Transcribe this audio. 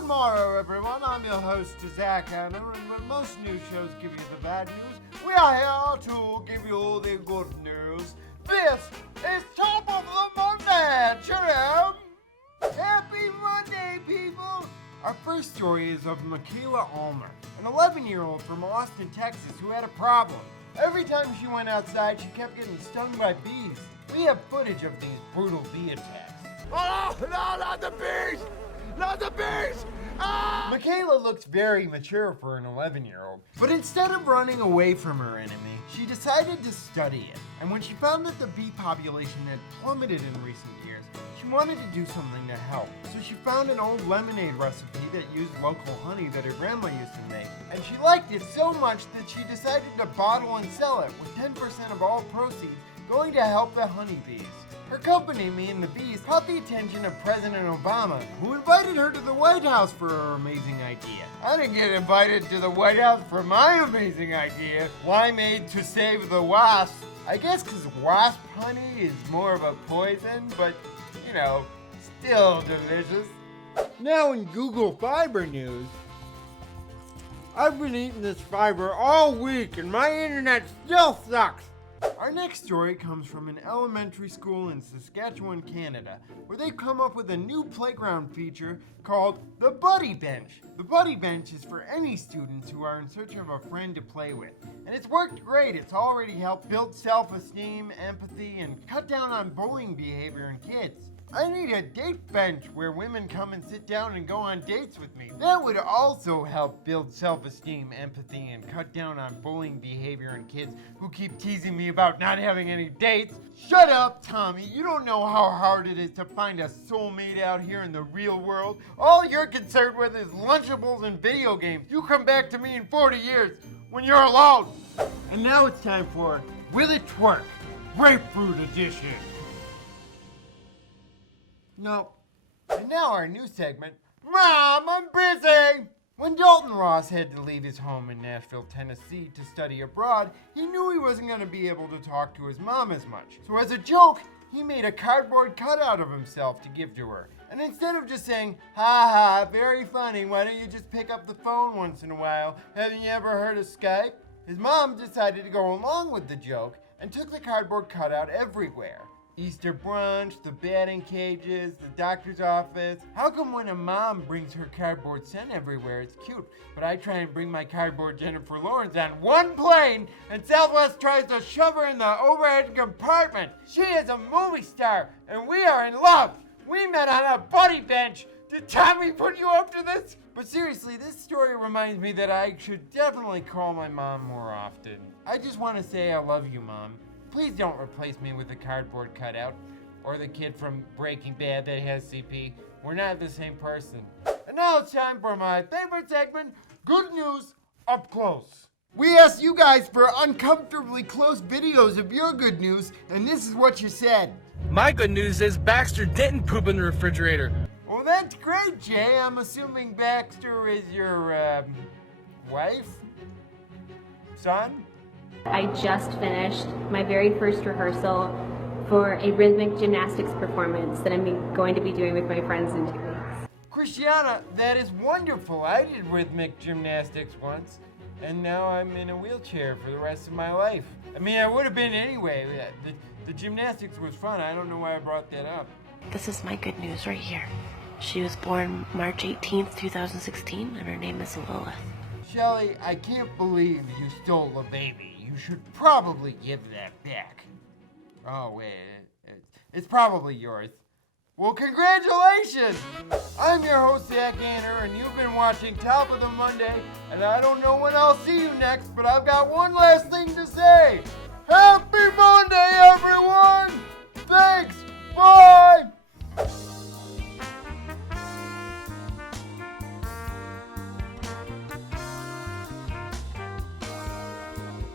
Good morning, everyone. I'm your host, Zach Hanner, and when most news shows give you the bad news, we are here to give you the good news. This is Top of the Monday, Cheerio! Happy Monday, people! Our first story is of Michaela Ulmer, an 11-year-old from Austin, Texas, who had a problem. Every time she went outside, she kept getting stung by bees. We have footage of these brutal bee attacks. Oh, no, not the bees! Not the bees! Ah! Michaela looks very mature for an 11-year-old, but instead of running away from her enemy, she decided to study it. And when she found that the bee population had plummeted in recent years, she wanted to do something to help. So she found an old lemonade recipe that used local honey that her grandma used to make. And she liked it so much that she decided to bottle and sell it, with 10% of all proceeds going to help the honeybees. Her company, Me and the Bees, caught the attention of President Obama, who invited her to the White House for her amazing idea. I didn't get invited to the White House for my amazing idea. Why made to save the wasps? I guess because wasp honey is more of a poison, but, you know, still delicious. Now in Google Fiber news, I've been eating this fiber all week and my internet still sucks. Our next story comes from an elementary school in Saskatchewan, Canada, where they've come up with a new playground feature called the Buddy Bench. The Buddy Bench is for any students who are in search of a friend to play with. And it's worked great. It's already helped build self-esteem, empathy, and cut down on bullying behavior in kids. I need a date bench where women come and sit down and go on dates with me. That would also help build self-esteem, empathy, and cut down on bullying behavior in kids who keep teasing me about not having any dates. Shut up, Tommy. You don't know how hard it is to find a soulmate out here in the real world. All you're concerned with is Lunchables and video games. You come back to me in 40 years when you're alone. And now it's time for Will It Twerk? Grapefruit Edition. No. And now our new segment, Mom, I'm busy! When Dalton Ross had to leave his home in Nashville, Tennessee to study abroad, he knew he wasn't going to be able to talk to his mom as much. So as a joke, he made a cardboard cutout of himself to give to her. And instead of just saying, ha ha, very funny, why don't you just pick up the phone once in a while? Haven't you ever heard of Skype? His mom decided to go along with the joke and took the cardboard cutout everywhere. Easter brunch, the batting cages, the doctor's office. How come when a mom brings her cardboard son everywhere, it's cute, but I try and bring my cardboard Jennifer Lawrence on one plane and Southwest tries to shove her in the overhead compartment? She is a movie star and we are in love. We met on a buddy bench. Did Tommy put you up to this? But seriously, this story reminds me that I should definitely call my mom more often. I just want to say I love you, Mom. Please don't replace me with a cardboard cutout or the kid from Breaking Bad that has CP. We're not the same person. And now it's time for my favorite segment, Good News Up Close. We asked you guys for uncomfortably close videos of your good news, and this is what you said. My good news is Baxter didn't poop in the refrigerator. Well, that's great, Jay. I'm assuming Baxter is your, wife? Son? I just finished my very first rehearsal for a rhythmic gymnastics performance that I'm going to be doing with my friends in 2 weeks. Christiana, that is wonderful. I did rhythmic gymnastics once, and now I'm in a wheelchair for the rest of my life. I mean, I would have been anyway. The gymnastics was fun. I don't know why I brought that up. This is my good news right here. She was born March 18th, 2016, and her name is Lilith. Shelly, I can't believe you stole a baby. You should probably give that back. Oh, wait. It's probably yours. Well, congratulations! I'm your host, Zach Anner, and you've been watching Top of the Monday, and I don't know when I'll see you next, but I've got one last thing to say. Happy Monday, everyone! Thanks! Bye!